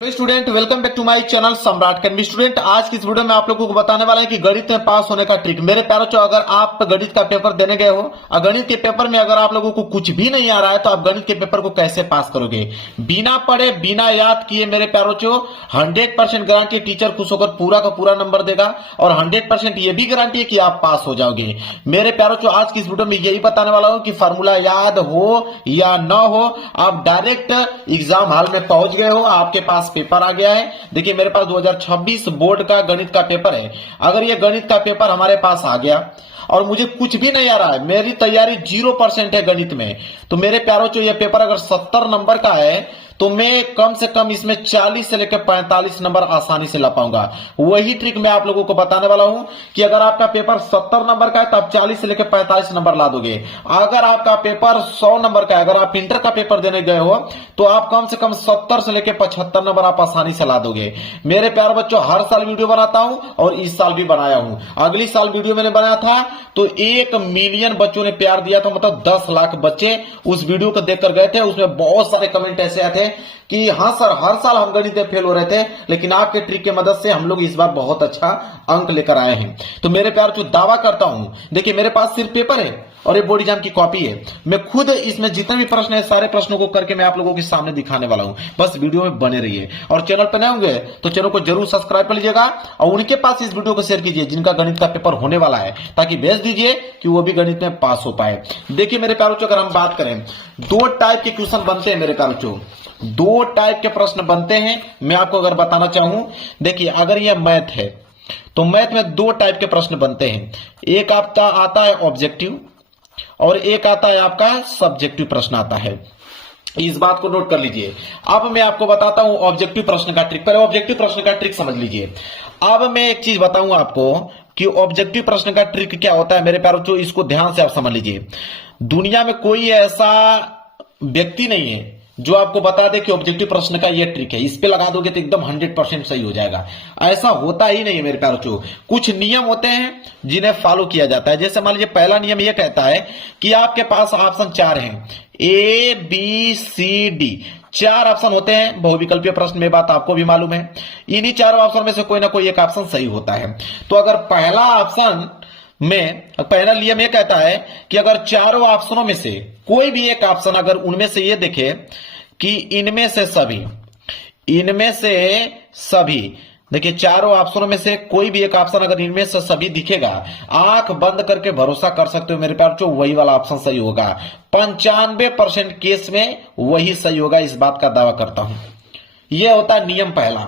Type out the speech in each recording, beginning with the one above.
तो student welcome back to my channel Samrat academy. Student आज की इस वीडियो में आप लोगों को बताने वाला है कि गणित में पास होने का ट्रिक। मेरे प्यारे बच्चों, अगर आप गणित का पेपर देने गए हो और गणित के पेपर में अगर आप लोगों को कुछ भी नहीं आ रहा है तो आप गणित के पेपर को कैसे पास करोगे बिना पढ़े बिना याद किए। मेरे प्यारे बच्चों 100% गारंटी टीचर खुश होकर पूरा का पूरा नंबर देगा और 100% ये भी गारंटी है कि आप पास हो जाओगे। मेरे प्यारे बच्चों आज की इस वीडियो में यही बताने वाला हूं कि फॉर्मूला याद हो या न हो, आप डायरेक्ट एग्जाम हॉल में पहुंच गए हो, आपके पास पेपर आ गया है। देखिए मेरे पास 2026 बोर्ड का गणित का पेपर है। अगर ये गणित का पेपर हमारे पास आ गया और मुझे कुछ भी नहीं आ रहा है, मेरी तैयारी 0% है गणित में, तो मेरे प्यारों जो ये पेपर अगर 70 नंबर का है तो मैं कम से कम इसमें 40 से लेकर 45 नंबर आसानी से ला पाऊंगा। वही ट्रिक मैं आप लोगों को बताने वाला हूं कि अगर आपका पेपर 70 नंबर का है तो आप 40 से लेकर 45 नंबर ला दोगे। अगर आपका पेपर 100 नंबर का है, अगर आप इंटर का पेपर देने गए हो तो आप कम से कम 70 से लेकर 75 नंबर आप आसानी से ला दोगे। मेरे प्यारे बच्चों हर साल वीडियो बनाता हूं और इस साल भी बनाया हूं। अगली साल वीडियो मैंने बनाया था तो 1 मिलियन बच्चों ने प्यार दिया था, मतलब 10 लाख बच्चे उस वीडियो को देखकर गए थे। उसमें बहुत सारे कमेंट ऐसे आए थे कि हाँ सर हर साल हम गणित में फेल हो रहे थे, लेकिन आपके ट्रिक की मदद से हम लोग इस बार बहुत अच्छा अंक लेकर आए हैं। तो मेरे प्यार जो दावा करता हूं, देखिए मेरे पास सिर्फ पेपर है और ये बोर्ड एग्जाम की कॉपी है। मैं खुद इसमें जितने भी प्रश्न है सारे प्रश्नों को करके मैं आप लोगों के सामने दिखाने वाला हूं। बस वीडियो में बने रहिए और चैनल पर नए होंगे तो चैनल को जरूर सब्सक्राइब कर लीजिएगा और उनके पास इस वीडियो को शेयर कीजिए जिनका गणित का पेपर होने वाला है, ताकि भेज दीजिए कि वो भी गणित में पास हो पाए। देखिए मेरे प्यारे बच्चों, अगर हम बात करें 2 टाइप के क्वेश्चन बनते हैं मेरे प्यारे बच्चों, 2 टाइप के प्रश्न बनते हैं। मैं आपको अगर बताना चाहूं, देखिए अगर यह मैथ है तो मैथ में 2 टाइप के प्रश्न बनते हैं। एक आपका आता है ऑब्जेक्टिव और एक आता है आपका सब्जेक्टिव प्रश्न आता है। इस बात को नोट कर लीजिए। अब मैं आपको बताता हूं ऑब्जेक्टिव प्रश्न का ट्रिक। पहले ऑब्जेक्टिव प्रश्न का ट्रिक समझ लीजिए। अब मैं एक चीज बताऊंगा आपको कि ऑब्जेक्टिव प्रश्न का ट्रिक क्या होता है। मेरे प्यारे बच्चों इसको ध्यान से आप समझ लीजिए। दुनिया में कोई ऐसा व्यक्ति नहीं है जो आपको बता दे कि ऑब्जेक्टिव प्रश्न का ये ट्रिक है, इस पे लगा दोगे तो एकदम 100% सही हो जाएगा। ऐसा होता ही नहीं है मेरे प्यारे बच्चों। कुछ नियम होते हैं जिन्हें फॉलो किया जाता है। जैसे मान लीजिए पहला नियम यह कहता है कि आपके पास ऑप्शन 4 हैं, A B C D, 4 option होते हैं बहुविकल्पीय प्रश्न में, बात आपको भी मालूम है। इन्हीं 4 ऑप्शन में से कोई ना कोई एक ऑप्शन सही होता है। तो अगर पहला ऑप्शन में पहला नियम यह कहता है कि अगर चारों ऑप्शनों में से कोई भी एक ऑप्शन अगर उनमें से ये देखे कि इनमें से सभी देखिए चारों ऑप्शनों में से कोई भी एक ऑप्शन अगर इनमें से सभी दिखेगा, आंख बंद करके भरोसा कर सकते हो मेरे प्यारे बच्चों वही वाला ऑप्शन सही होगा। 95% केस में वही सही होगा, इस बात का दावा करता हूं। यह होता है नियम पहला।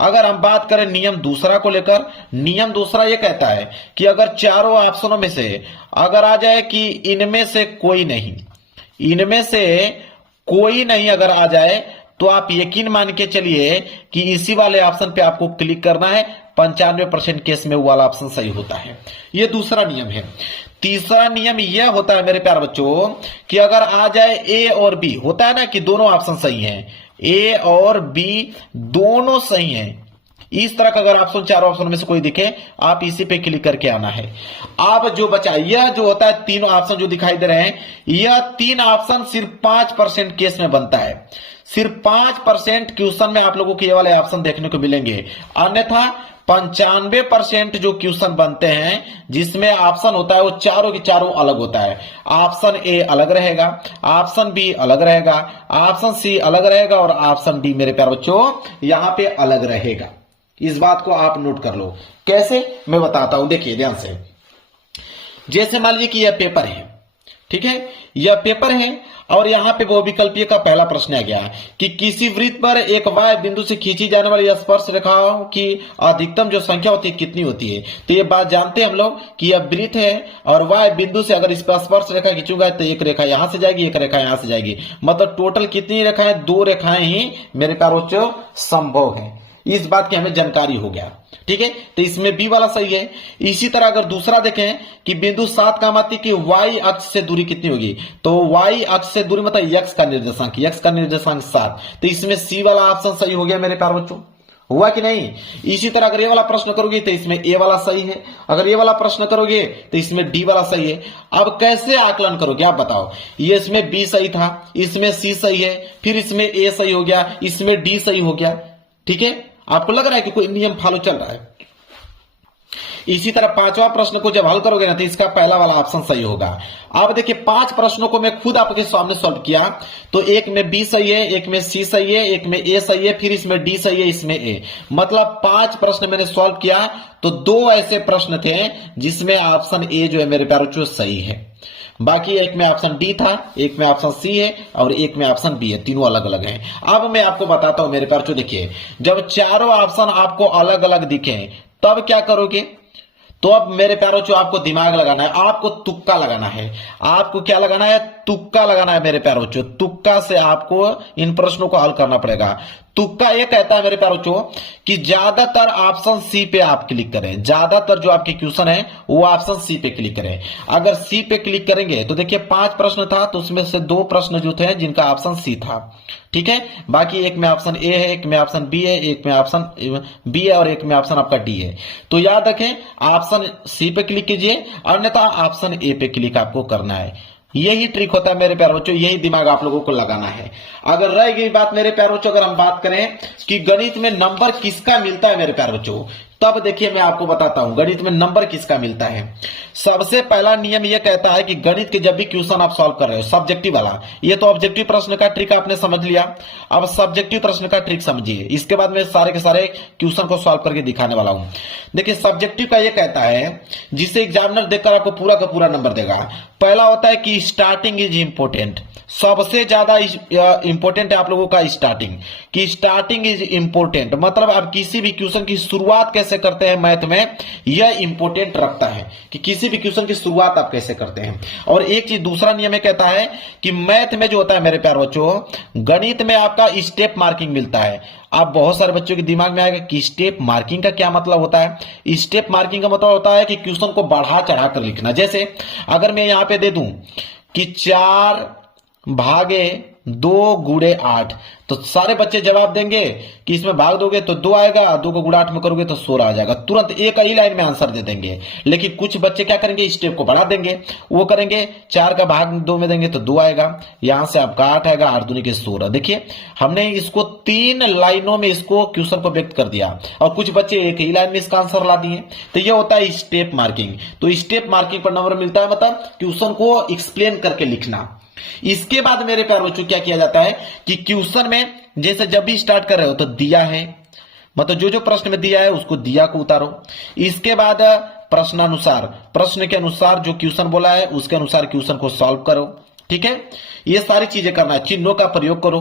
अगर हम बात करें नियम दूसरा को लेकर, नियम दूसरा यह कहता है कि अगर चारों ऑप्शनों में से अगर आ जाए कि इनमें से कोई नहीं अगर आ जाए तो आप यकीन मान के चलिए कि इसी वाले ऑप्शन पे आपको क्लिक करना है। 95% केस में वो वाला ऑप्शन सही होता है। ये दूसरा नियम है। तीसरा नियम यह होता है मेरे प्यारे बच्चों कि अगर आ जाए ए और बी, होता है ना कि दोनों ऑप्शन सही हैं, ए और बी दोनों सही हैं, इस तरह का अगर ऑप्शन 4 ऑप्शन में से कोई दिखे आप इसी पे क्लिक करके आना है। अब जो बचा यह जो होता है तीनों ऑप्शन जो दिखाई दे रहे हैं, यह 3 ऑप्शन सिर्फ 5% केस में बनता है। सिर्फ 5% क्वेश्चन में आप लोगों को ये वाले ऑप्शन देखने को मिलेंगे, अन्यथा 95% जो क्वेश्चन बनते हैं जिसमें ऑप्शन होता है वो चारों के चारों अलग होता है। ऑप्शन ए अलग रहेगा, ऑप्शन बी अलग रहेगा, ऑप्शन सी अलग रहेगा और ऑप्शन डी मेरे प्यारे बच्चों यहां पे अलग रहेगा। इस बात को आप नोट कर लो। कैसे मैं बताता हूं, देखिए ध्यान से। जैसे मान लीजिए कि यह पेपर है, ठीक है, यह पेपर है और यहां पे वो विकल्पीय का पहला प्रश्न आ गया कि किसी वृत्त पर एक वाय बिंदु से खींची जाने वाली स्पर्श रेखाओं की अधिकतम जो संख्या होती है कितनी होती है। तो ये बात जानते हैं हम लोग कि यह वृत्त है और वाय बिंदु से अगर इस पर स्पर्श रेखा खींचूंगा तो एक रेखा यहां से जाएगी, एक रेखा यहां से जाएगी, मतलब टोटल कितनी रेखाएं, 2 रेखाएं ही मेरे प्यारे बच्चों संभव है। इस बात की हमें जानकारी हो गया, ठीक है। तो इसमें बी वाला सही है। इसी तरह अगर दूसरा देखें कि बिंदु 7 का माती की वाई अक्ष से दूरी कितनी होगी, तो वाई अक्ष से दूरी मतलब यक्स का निर्देशांक 7, तो इसमें सी वाला ऑप्शन सही हो गया मेरे प्यारे बच्चों। हुआ कि नहीं। इसी तरह अगर ये वाला प्रश्न करोगे तो इसमें ए वाला सही है, अगर ये वाला प्रश्न करोगे तो इसमें डी वाला सही है। अब कैसे आकलन करोगे आप बताओ। ये इसमें बी सही था, इसमें सी सही है, फिर इसमें ए सही हो गया, इसमें डी सही हो गया, ठीक है, आपको लग रहा है कि कोई नियम फॉलो चल रहा है। इसी तरह पांचवा प्रश्न को जब हल करोगे ना तो इसका पहला वाला ऑप्शन सही होगा। अब देखिए 5 प्रश्नों को मैं खुद आपके सामने सॉल्व किया, तो एक में बी सही है, एक में सी सही है, एक में ए सही है, फिर इसमें डी सही है, इसमें ए, मतलब 5 प्रश्न मैंने सॉल्व किया। तो 2 ऐसे प्रश्न थे जिसमें ऑप्शन ए जो है मेरे प्यारे बच्चों सही है, बाकी एक में ऑप्शन डी था, एक में ऑप्शन सी है और एक में ऑप्शन बी है, तीनों अलग अलग हैं। अब मैं आपको बताता हूं मेरे प्यारे बच्चों, देखिए जब चारों ऑप्शन आपको अलग अलग दिखे तब क्या करोगे, तो अब मेरे प्यारों जो आपको दिमाग लगाना है, आपको तुक्का लगाना है। आपको क्या लगाना है, तुक्का लगाना है मेरे प्यारों जो, तुक्का से आपको इन प्रश्नों को हल करना पड़ेगा। तुक्का ये कहता है मेरे प्यारों जो कि ज्यादातर ऑप्शन सी पे आप क्लिक करें, ज्यादातर जो आपके क्वेश्चन है वो ऑप्शन सी पे क्लिक करें। अगर सी पे क्लिक करेंगे तो देखिए 5 प्रश्न था तो उसमें से 2 प्रश्न जो थे जिनका ऑप्शन सी था, ठीक है, बाकी एक में ऑप्शन ए है, एक में ऑप्शन बी है, एक में ऑप्शन बी है और एक में ऑप्शन आपका डी है। तो याद रखें ऑप्शन सी पे क्लिक कीजिए, अन्यथा ऑप्शन ए पे क्लिक आपको करना है। यही ट्रिक होता है मेरे प्यारे बच्चों, यही दिमाग आप लोगों को लगाना है। अगर रह गई बात मेरे प्यारे बच्चों, अगर हम बात करें कि गणित में नंबर किसका मिलता है मेरे प्यारे बच्चों, तब देखिए मैं आपको बताता हूं गणित में नंबर किसका मिलता है। सबसे पहला नियम यह कहता है कि गणित के जब भी क्वेश्चन आप सॉल्व कर रहे हो, सब्जेक्टिव वाला, ये तो ऑब्जेक्टिव प्रश्न का ट्रिक आपने समझ लिया, अब सब्जेक्टिव प्रश्न का ट्रिक समझिए। इसके बाद मैं सारे के सारे क्वेश्चन को सॉल्व करके दिखाने वाला हूं। देखिए सब्जेक्टिव का यह कहता है, जिसे एग्जामिनर देखकर आपको पूरा का पूरा नंबर देगा। पहला होता है कि स्टार्टिंग इज इंपोर्टेंट, सबसे ज्यादा इंपोर्टेंट है आप लोगों का स्टार्टिंग, कि स्टार्टिंग इज इंपोर्टेंट, मतलब आप किसी भी क्वेश्चन की शुरुआत कैसे करते हैं मैथ में, यह इंपोर्टेंट रखता है कि किसी भी क्वेश्चन की शुरुआत आप कैसे करते हैं। और एक चीज दूसरा नियम ये कहता है कि मैथ में जो होता है मेरे प्यारे बच्चों, गणित में आपका स्टेप मार्किंग मिलता है। आप बहुत सारे बच्चों के दिमाग में आएगा कि स्टेप मार्किंग का क्या मतलब होता है। स्टेप मार्किंग का मतलब होता है कि क्वेश्चन को बढ़ा चढ़ा कर लिखना। जैसे अगर मैं यहां पे दे दूं कि 4 भागे 2 गुणे 8, तो सारे बच्चे जवाब देंगे कि इसमें भाग दोगे तो 2 आएगा, 2 को गुणा 8 में करोगे तो 16 आ जाएगा, तुरंत एक ही लाइन में आंसर दे देंगे। लेकिन कुछ बच्चे क्या करेंगे, स्टेप को बढ़ा देंगे, वो करेंगे 4 का भाग 2 में देंगे तो 2 आएगा, यहां से आपका 8 आएगा, 8 दूनी के 16। देखिए हमने इसको 3 लाइनों में इसको क्वेश्चन को व्यक्त कर दिया और कुछ बच्चे एक ही लाइन में इसका आंसर ला दिए। तो ये होता है स्टेप मार्किंग। तो स्टेप मार्किंग पर नंबर मिलता है, मतलब क्वेश्चन को एक्सप्लेन करके लिखना। इसके बाद मेरे प्यारे बच्चों क्या किया जाता है कि क्वेश्चन में जैसे जब भी स्टार्ट कर रहे हो तो दिया है, मतलब जो जो प्रश्न में दिया है उसको दिया को उतारो। इसके बाद प्रश्नानुसार, प्रश्न के अनुसार जो क्वेश्चन बोला है उसके अनुसार क्वेश्चन को सॉल्व करो, ठीक है, ये सारी चीजें करना है। चिन्हों का प्रयोग करो,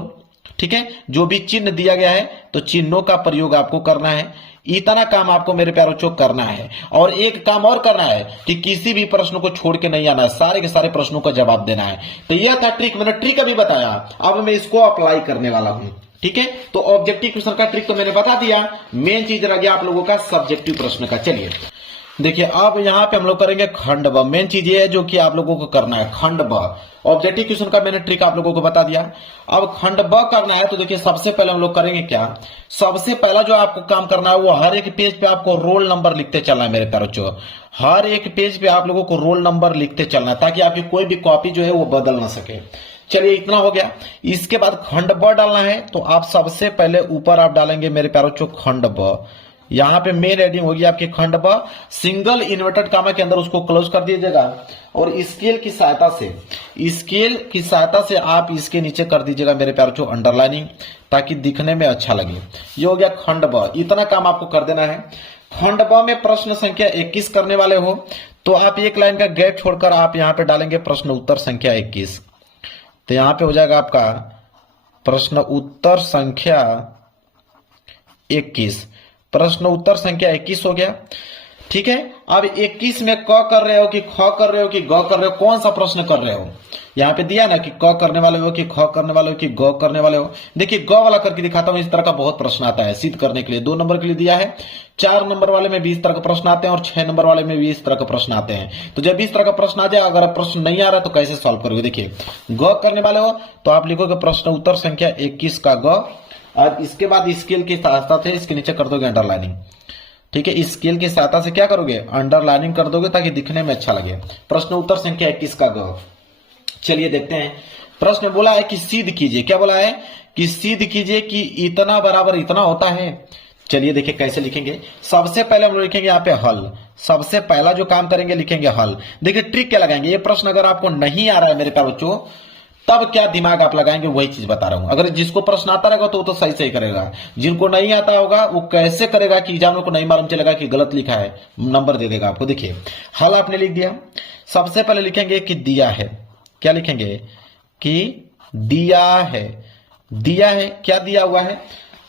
ठीक है, जो भी चिन्ह दिया गया है तो चिन्हों का प्रयोग आपको करना है। इतना काम आपको मेरे प्यारे बच्चों करना है। और एक काम और करना है कि किसी भी प्रश्न को छोड़ के नहीं आना है, सारे के सारे प्रश्नों का जवाब देना है। तो यह था ट्रिक, मैंने ट्रिक अभी बताया, अब मैं इसको अप्लाई करने वाला हूं, ठीक है। तो ऑब्जेक्टिव क्वेश्चन का ट्रिक तो मैंने बता दिया, मेन चीज रह गया आप लोगों का सब्जेक्टिव प्रश्न का। चलिए देखिए अब यहां पे हम लोग करेंगे खंड ब। मेन चीज ये है जो कि आप लोगों को करना है, खंड ब। ऑब्जेक्टिव क्वेश्चन का मैंने ट्रिक आप लोगों को बता दिया, अब खंड ब करना है। तो देखिए सबसे पहले हम लोग करेंगे क्या, सबसे पहला जो आपको काम करना है वो हर एक पेज पे आपको रोल नंबर लिखते चलना है मेरे प्यारे बच्चों। हर एक पेज पे आप लोगों को रोल नंबर लिखते चलना है ताकि आपकी कोई भी कॉपी जो है वो बदल ना सके। चलिए इतना हो गया। इसके बाद खंड ब डालना है, तो आप सबसे पहले ऊपर आप डालेंगे मेरे प्यारे बच्चों खंड ब। यहां पे मेन हेडिंग होगी आपकी खंड ब, सिंगल इन्वर्टेड कामा के अंदर उसको क्लोज कर दीजिएगा और स्केल की सहायता से आप इसके नीचे कर दीजिएगा मेरे प्यारे बच्चों अंडरलाइनिंग, ताकि दिखने में अच्छा लगे। ये हो गया खंड ब। इतना काम आपको कर देना है। खंड ब में प्रश्न संख्या 21 करने वाले हो तो आप एक लाइन का गैप छोड़कर आप यहां पे डालेंगे प्रश्न उत्तर संख्या 21। तो यहां पे हो जाएगा आपका प्रश्न उत्तर संख्या 21, प्रश्न उत्तर संख्या 21 हो गया, ठीक है। अब 21 में क कर रहे हो कि ख कर रहे हो कि ग कर रहे हो, कौन सा प्रश्न कर रहे हो। यहां पे दिया ना कि क करने वाले हो कि ख करने वाले हो कि ग करने वाले हो। देखिए ग वाला करके दिखाता हूं, इस तरह का बहुत प्रश्न आता है सिद्ध करने के लिए। 2 नंबर के लिए दिया है, 4 नंबर वाले में भी इस तरह का प्रश्न आते हैं और 6 नंबर वाले में भी इस तरह का प्रश्न आते हैं। तो जब भी इस तरह का प्रश्न आ जाए, अगर प्रश्न नहीं आ रहा तो कैसे सॉल्व करोगे। देखिए ग करने वाले हो तो आप लिखोगे प्रश्न उत्तर संख्या 21 का ग, और इसके बाद स्केल की सहायता से इसके नीचे कर दोगे अंडरलाइनिंग, ठीक है। स्केल की सहायता से क्या करोगे, अंडरलाइनिंग कर दोगे ताकि दिखने में अच्छा लगे। प्रश्न उत्तर संख्या 21 का ग। चलिए देखते हैं, प्रश्न बोला है कि सिद्ध कीजिए। क्या बोला है कि सिद्ध कीजिए कि इतना बराबर इतना होता है। चलिए देखिए कैसे लिखेंगे। सबसे पहले हम लोग लिखेंगे यहाँ पे हल। सबसे पहला जो काम करेंगे लिखेंगे हल। देखिए ट्रिक क्या लगाएंगे, ये प्रश्न अगर आपको नहीं आ रहा है मेरे प्यारे बच्चों तब क्या दिमाग आप लगाएंगे वही चीज बता रहा हूं। अगर जिसको प्रश्न आता रहेगा तो वो तो सही सही करेगा, जिनको नहीं आता होगा वो कैसे करेगा कि एग्जामिनर को नहीं मालूम चलेगा कि गलत लिखा है, नंबर दे देगा आपको। देखिए हल आपने लिख दिया। सबसे पहले लिखेंगे कि दिया है। क्या लिखेंगे कि दिया है। दिया है, क्या दिया हुआ है,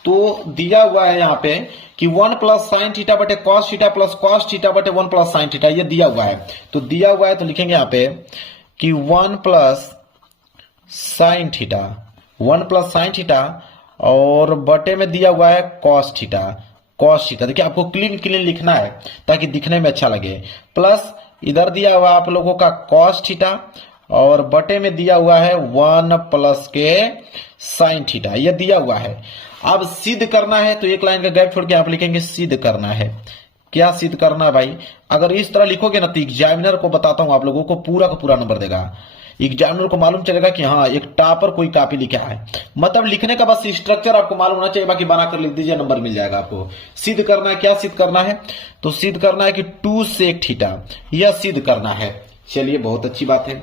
तो दिया हुआ है यहाँ पे कि 1 प्लस साइन थीटा बटे cos theta plus cos theta बटे 1 प्लस साइन थीटा, ये दिया हुआ है। तो दिया हुआ है तो लिखेंगे यहाँ पे कि 1 plus sine theta, 1 plus sine theta और बटे में दिया हुआ है कॉस थीटा। कॉस थीटा देखिए आपको क्लीन क्लीन लिखना है ताकि दिखने में अच्छा लगे। प्लस इधर दिया हुआ आप लोगों का कॉस थीटा और बटे में दिया हुआ है 1 प्लस के साइन थीटा, यह दिया हुआ है। अब सिद्ध करना है तो एक लाइन का गैप छोड़ के आप लिखेंगे सिद्ध करना है। क्या सिद्ध करना है भाई, अगर इस तरह लिखोगे ना तो एग्जामिनर को बताता हूं आप लोगों को पूरा का पूरा नंबर देगा। एग्जामिनर को मालूम चलेगा कि हाँ एक टॉपर कोई कॉपी लिखा है, मतलब लिखने का बस स्ट्रक्चर आपको मालूम होना चाहिए, बाकी बनाकर लिख दीजिए नंबर मिल जाएगा आपको। सिद्ध करना है, क्या सिद्ध करना है, तो सिद्ध करना है कि 2 सेक थीटा, यह सिद्ध करना है। चलिए बहुत अच्छी बात है।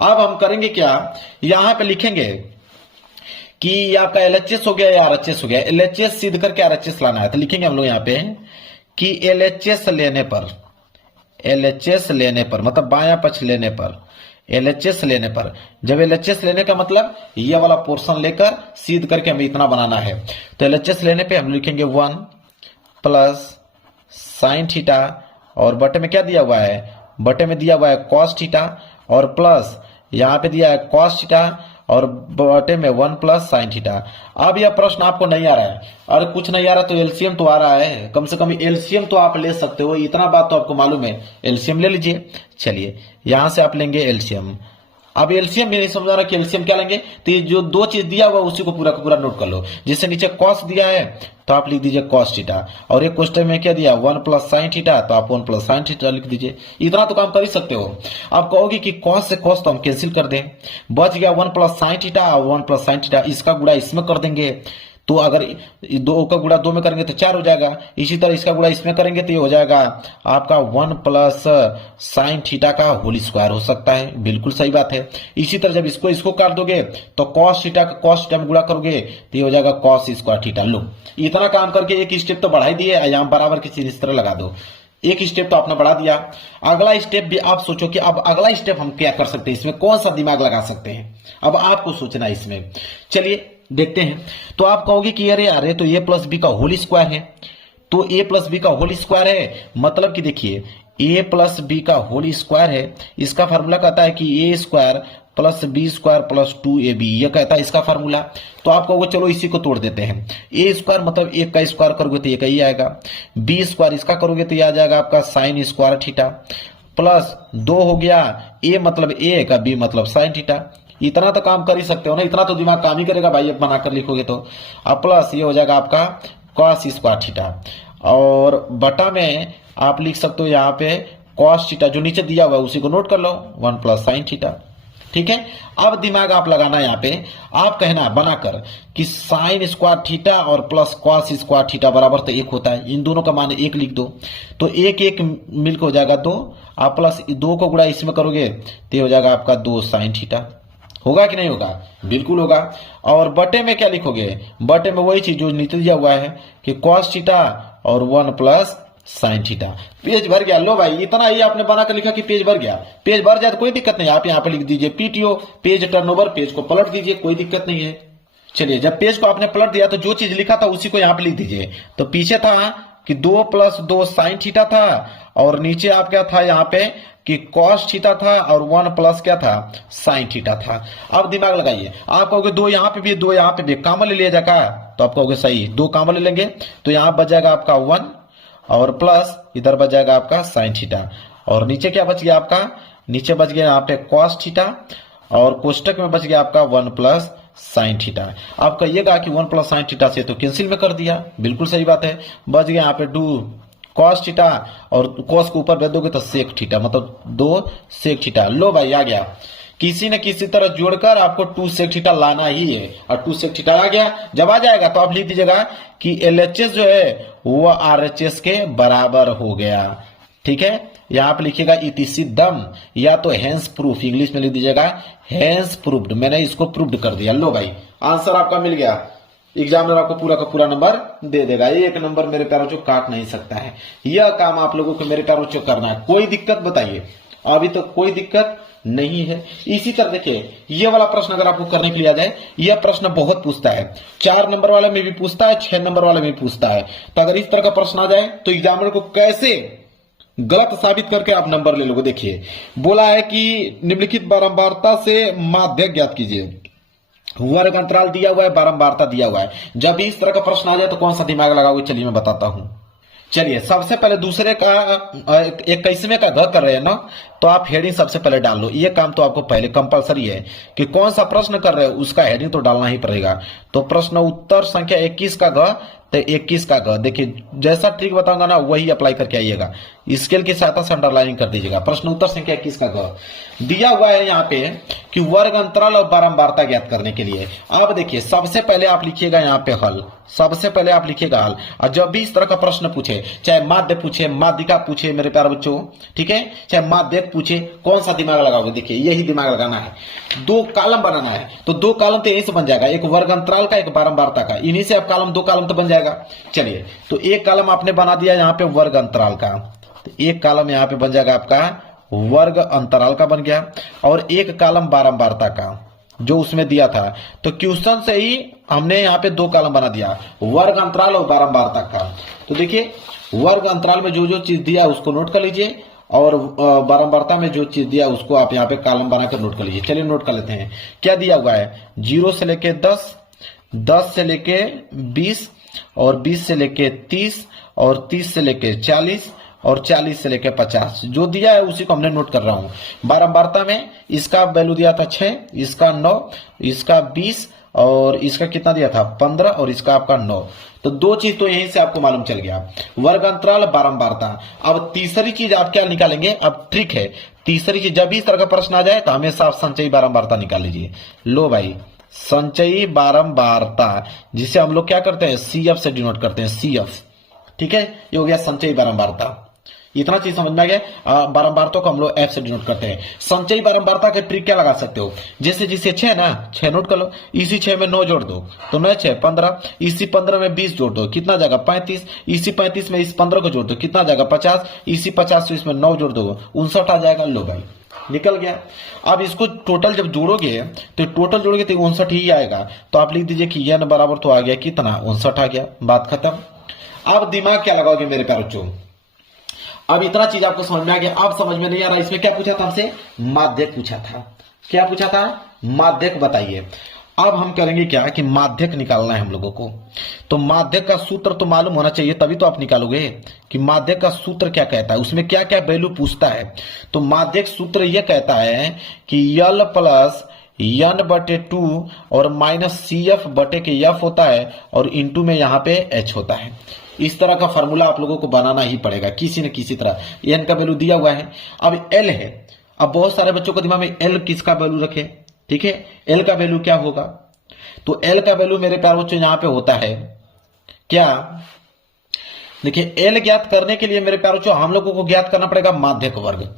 अब हम करेंगे क्या, यहां पे लिखेंगे कि आपका LHS हो गया या RHS हो गया। LHS सिद्ध करके RHS लाना है तो लिखेंगे हम लोग यहाँ पे कि LHS लेने पर, LHS लेने पर मतलब बायां पक्ष लेने पर, LHS लेने पर, जब LHS लेने का मतलब ये वाला पोर्शन लेकर सिद्ध करके हमें इतना बनाना है। तो LHS लेने पे हम लिखेंगे 1 प्लस साइन थीटा और बटे में क्या दिया हुआ है, बटे में दिया हुआ है कॉस थीटा और प्लस यहाँ पे दिया है कॉस थीटा और बटे में 1 प्लस साइन थीटा। अब यह प्रश्न आपको नहीं आ रहा है, अरे कुछ नहीं आ रहा तो एलसीएम तो आ रहा है, कम से कम एलसीएम तो आप ले सकते हो, इतना बात तो आपको मालूम है, एलसीएम ले लीजिए। चलिए यहां से आप लेंगे एलसीएम। अब एलसीएम भी नहीं समझा रहा कि एलसीएम क्या लेंगे, तो ये जो दो चीज दिया हुआ उसी को पूरा का पूरा नोट कर लो। जिससे नीचे कॉस दिया है तो आप लिख दीजिए कॉस थीटा और एक क्वेश्चन में क्या दिया 1 प्लस साइन थीटा, तो आप 1 प्लस साइन थीटा लिख दीजिए। इतना तो काम कर ही सकते हो। आप कहोगे कि कॉस से कॉस तो हम कैंसिल कर दें, बच गया 1 प्लस साइन थीटा और 1 प्लस साइन थीटा, इसका गुणा इसमें कर देंगे तो अगर 2 का गुणा 2 में करेंगे तो 4 हो जाएगा। इसी तरह इसका गुणा इसमें करेंगे तो ये हो जाएगा आपका 1 प्लस साइन थीटा का होल स्क्वायर हो सकता है। बिल्कुल सही बात है। इसी तरह जब इसको काट दोगे तो कॉस थीटा का कॉस थीटा में गुणा करोगे तो ये हो जाएगा कॉस स्क्वायर थीटा। लो इतना काम करके एक स्टेप तो बढ़ा ही दिए, यहाँ बराबर की चीज इस तरह लगा दो, एक स्टेप तो आपने बढ़ा दिया। अगला स्टेप भी आप सोचो कि अब अगला स्टेप हम क्या कर सकते हैं, इसमें कौन सा दिमाग लगा सकते हैं, अब आपको सोचना है इसमें। चलिए देखते हैं। तो आप कहोगे कि अरे तो ए प्लस बी का होल स्क्वायर है, तो ए प्लस बी का होल स्क्वायर है मतलब कि देखिए ए प्लस बी का होल स्क्वायर है, इसका फार्मूला कहता है कि A square plus B square plus 2ab, यह कहता है इसका फार्मूला। तो आप कहोगे चलो इसी को तोड़ देते हैं। ए स्क्वायर मतलब एक का स्क्वायर करोगे तो एक ही आएगा, बी स्क्वायर इसका करोगे तो यह आ जाएगा आपका साइन स्क्वायर थीटा, प्लस 2 हो गया ए मतलब ए का, बी मतलब साइन थीटा। इतना तो काम कर ही सकते हो ना, इतना तो दिमाग काम ही करेगा भाई बनाकर लिखोगे तो। अब प्लस ये हो जाएगा आपका कॉस स्क्वायर थीटा और बटा में आप लिख सकते हो यहाँ पे कॉस थीटा, जो नीचे दिया हुआ है उसी को नोट कर लो 1 प्लस साइन थीटा। ठीक है। अब दिमाग आप लगाना यहाँ पे, आप कहना बनाकर कि साइन स्क्वायर थीटा और प्लस कॉस स्क्वायर थीटा बराबर तो 1 होता है, इन दोनों का मान 1 लिख दो तो 1 1 मिलकर हो जाएगा 2, आप प्लस 2 को गुणा इसमें करोगे तो ये हो जाएगा आपका 2 साइन थीटा। होगा कि नहीं होगा, बिल्कुल होगा। और बटे में क्या लिखोगे, बटे में वही चीज जो नीचे दिया हुआ है कि कॉस थीटा और 1 प्लस साइन थीटा। पेज भर गया। लो भाई इतना ही आपने बनाकर लिखा कि पेज भर गया, पेज भर जाए तो कोई दिक्कत नहीं, आप यहाँ पे लिख दीजिए पीटीओ पेज टर्नओवर, पेज को पलट दीजिए, कोई दिक्कत नहीं है। चलिए जब पेज को आपने पलट दिया तो जो चीज लिखा था उसी को यहाँ पे लिख दीजिए। तो पीछे था कि 2 प्लस 2 साइन थीटा था और नीचे आप क्या था यहाँ पे कि कॉस थीटा था और 1 प्लस क्या था साइन थीटा था। अब दिमाग लगाइए, आप कहोगे 2 यहाँ पे भी 2 यहाँ पे भी, कॉमन ले लिया जाएगा, तो आप कहोगे सही 2 कॉमन ले लेंगे तो यहाँ बच जाएगा आपका 1 और प्लस इधर बच जाएगा आपका साइन थीटा और नीचे क्या बच गया आपका, नीचे बच गया यहाँ पे कॉस थीटा और कोष्टक में बच गया आपका 1 प्लस साइन थीटा। आप कहिएगा कि 1 प्लस साइन थीटा से तो कैंसिल में कर दिया, बिल्कुल सही बात है। बच गया यहाँ पे 2 कॉस थीटा और कॉस को ऊपर भेज दोगे तो सेक थीटा, मतलब 2 सेक थीटा। लो भाई आ गया। किसी न किसी तरह जोड़कर आपको 2 sec थीटा लाना ही है, और 2 sec थीटा आ गया। जब आ जाएगा तो आप लिख दीजिएगा कि LHS जो है वो RHS के बराबर हो गया। ठीक है, यहां पे लिखिएगा इति सिद्धम या तो हेंस प्रूफ, इंग्लिश में लिख दीजिएगा हेंस प्रूव्ड। मैंने इसको प्रूव्ड कर दिया। लो भाई, आंसर आपका मिल गया। एग्जामिनर आपको पूरा का पूरा नंबर दे देगा। एक नंबर मेरे प्यारों चो काट नहीं सकता है। यह काम आप लोगों को मेरे प्यारों चो करना है। कोई दिक्कत बताइए? अभी तो कोई दिक्कत नहीं है। इसी तरह देखिए, ये वाला प्रश्न अगर आपको करने के लिए आ जाए, यह प्रश्न बहुत पूछता है। 4 नंबर वाले में भी पूछता है, 6 नंबर वाले में भी पूछता है। तो अगर इस तरह का प्रश्न आ जाए तो एग्जामिनर को कैसे गलत साबित करके आप नंबर ले लोगे। देखिए, बोला है कि निम्नलिखित बारंबारता से माध्य ज्ञात कीजिए। वर्ग अंतराल दिया हुआ है, बारंबारता दिया हुआ है। जब इस तरह का प्रश्न आ जाए तो कौन सा दिमाग लगाओगे? चलिए मैं बताता हूं। चलिए, सबसे पहले दूसरे का 21वें का घ कर रहे हैं ना, तो आप हेडिंग सबसे पहले डाल लो। ये काम तो आपको पहले कंपलसरी है कि कौन सा प्रश्न कर रहे हैं उसका हेडिंग तो डालना ही पड़ेगा। तो प्रश्न उत्तर संख्या 21 का घ, तो 21 का घ। देखिए, जैसा ट्रिक बताऊंगा ना वही अप्लाई करके आइएगा। स्केल की सहायता से अंडरलाइनिंग कर दीजिएगा। प्रश्न उत्तर संख्या 21 का घ दिया हुआ है यहाँ पे कि वर्ग अंतराल और बारंबारता ज्ञात करने के लिए। अब देखिए, सबसे पहले आप लिखिएगा यहाँ पे हल। सबसे पहले आप लिखिएगा हल। और जब भी इस तरह का प्रश्न पूछे, चाहे माध्य पूछे, माध्यिका पूछे मेरे प्यारे बच्चों, ठीक है, चाहे माध्यक पूछे, कौन सा दिमाग लगाओगे? देखिए, यही दिमाग लगाना है। 2 कॉलम बनाना है, तो 2 कॉलम तो यहीं से बन जाएगा, एक वर्ग अंतराल का, एक बारंबारता का। इन्हीं से आप कॉलम 2 कॉलम तो बन जाएगा। चलिए, तो एक कॉलम आपने बना दिया यहाँ पे वर्ग अंतराल का, तो एक कॉलम यहाँ पे बन जाएगा आपका वर्ग अंतराल का बन गया, और एक कॉलम बारंबारता का जो उसमें दिया था। तो क्वेश्चन से ही हमने यहाँ पे 2 कॉलम बना दिया, वर्ग अंतराल और बारंबारता का। तो देखिए, वर्ग अंतराल में जो जो चीज दिया उसको नोट कर लीजिए, और बारंबारता में जो चीज दिया उसको आप यहाँ पे कॉलम बनाकर नोट कर लीजिए। चलिए नोट कर लेते हैं। क्या दिया हुआ है? 0 से लेके 10, 10 से लेके 20, और 20 से लेके 30, और 30 से लेके 40, और 40 से लेकर 50 जो दिया है उसी को हमने नोट कर रहा हूं। बारंबारता में इसका वैल्यू दिया था 6, इसका 9, इसका 20, और इसका कितना दिया था 15, और इसका आपका 9। तो 2 चीज तो यहीं से आपको मालूम चल गया, वर्ग अंतराल, बारंबारता। अब तीसरी चीज आप क्या निकालेंगे? अब ट्रिक है तीसरी चीज। जब भी इस तरह का प्रश्न आ जाए तो हमेशा आप संचयी बारंबारता निकाल लीजिए। लो भाई, संचयी बारंबारता जिसे हम लोग क्या करते हैं? CF से डिनोट करते हैं, CF। ठीक है, ये हो गया संचयी बारंबारता। इतना चीज समझ में आ गया। बारंबारता को हम लोग F से डिनोट करते हैं। संचयी बारंबारता के ट्रिक क्या लगा सकते हो? जैसे जिसे 6 ना, 6 नोट कर लो, इसी 6 में 9 जोड़ दो तो 9 6 15, इसी 15 में 20 जोड़ दो, कितना जाएगा 35, इसी 35 में इस 15 को जोड़ दो, कितना जाएगा 50, इसी 50 से इसमें 9 जोड़ दो, 59 आ जाएगा। लो भाई, निकल गया। अब इसको टोटल जब जोड़ोगे तो टोटल जोड़ोगे तो 59 ही आएगा। तो आप लिख दीजिए कि n बराबर तो आ गया कितना? 59 आ गया। बात खत्म। अब दिमाग क्या लगाओगे मेरे प्यारे बच्चों? अब इतना चीज आपको समझ में आ गया। अब समझ में नहीं आ रहा, इसमें क्या पूछा था हमसे? माध्यक पूछा था। क्या पूछा था? माध्यक बताइए। अब हम करेंगे क्या कि माध्यक निकालना है हम लोगों को। तो माध्यक का सूत्र तो मालूम होना चाहिए, तभी तो आप निकालोगे कि माध्यक का सूत्र क्या कहता है, उसमें क्या क्या वैल्यू पूछता है। तो माध्यक सूत्र यह कहता है कि L प्लस n/2 और माइनस CF बटे के F होता है, और इंटू में यहाँ पे H होता है। इस तरह का फॉर्मूला आप लोगों को बनाना ही पड़ेगा किसी न किसी तरह। n का वैल्यू दिया हुआ है, अब L है। अब बहुत सारे बच्चों को दिमाग में L किसका वैल्यू रखे? ठीक है, L का वैल्यू क्या होगा? तो L का वैल्यू मेरे प्यारे बच्चों यहां पे होता है क्या? देखिए, L ज्ञात करने के लिए मेरे प्यारे बच्चों हम लोगों को ज्ञात करना पड़ेगा माध्यक वर्ग।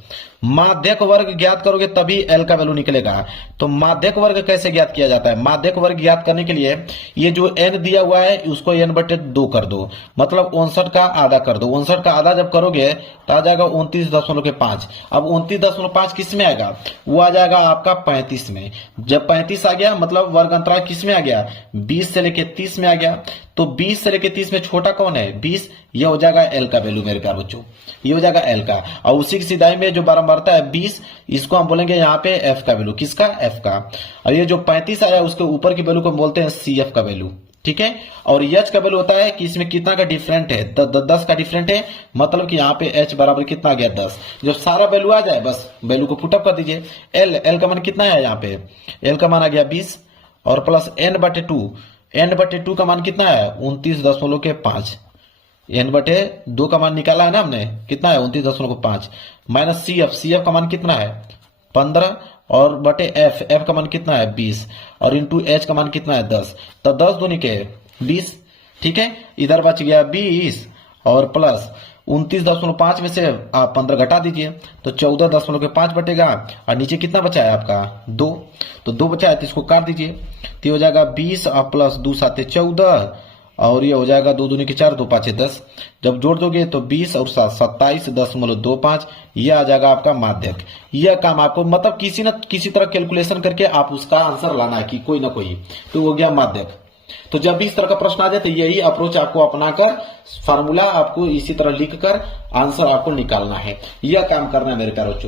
माध्यक वर्ग ज्ञात करोगे तभी L का वैल्यू निकलेगा। तो माध्यक वर्ग कैसे ज्ञात किया जाता है? माध्यक वर्ग ज्ञात करने के लिए ये जो n दिया हुआ है उसको n/2 कर दो, मतलब 59 का आधा कर दो। 59 का आधा जब करोगे तो आ जाएगा 29.5। अब 29.5 किस में आएगा? वो आ जाएगा आपका 35 में। जब 35 आ गया मतलब वर्ग अंतराल किस में आ गया? 20 से लेके 30 में आ गया। तो 20 से लेके 30 में छोटा कौन है? 20। ये हो जाएगा L का वैल्यू मेरे प्यारे बच्चों, ये हो जाएगा L का। और उसी की सिधाई में जो बारंबारता है 20, इसको हम बोलेंगे यहाँ पे F का वैल्यू। किसका? F का। और ये जो 35 आया उसके ऊपर की वैल्यू को बोलते हैं CF का वैल्यू। ठीक है, और H का वैल्यू होता है कि इसमें कितना का डिफरेंट है? 10 का डिफरेंट है, मतलब कि यहाँ पे H बराबर कितना आ गया? 10। जब सारा वैल्यू आ जाए बस वैल्यू को पुटअप कर दीजिए। L का मान कितना है यहाँ पे? L का मान आ गया 20, और प्लस n/2। n/2 का मान कितना है? 29.5। n/2 का मान निकाला है ना हमने, कितना है? 29.5 माइनस CF का मान कितना है? 15, और बटे एफ, एफ का मान कितना है 20 और इंटू एच का मान कितना है 10, तो 10 दूनी के 20, ठीक है। इधर बच गया 20 और प्लस 29.5 में से आप 15 घटा दीजिए तो 14.5 बटेगा और नीचे कितना बचा है आपका 2, तो 2 बचा है तो इसको काट दीजिए, तो ये हो जाएगा 20 और प्लस 2 साथे 14 और ये हो जाएगा 2 दूनी के 4, 2 पाँचे 10, जब जोड़ दोगे तो 20 और 27.25, यह आ जाएगा आपका माध्यक। यह काम आपको मतलब किसी न किसी तरह कैलकुलेशन करके आप उसका आंसर लाना है कि कोई ना कोई, तो हो गया माध्यक। तो जब भी इस तरह का प्रश्न आ जाए तो यही अप्रोच आपको अपनाकर फार्मूला आपको इसी तरह लिखकर आंसर आपको निकालना है, यह काम करना है मेरे प्यारे बच्चों।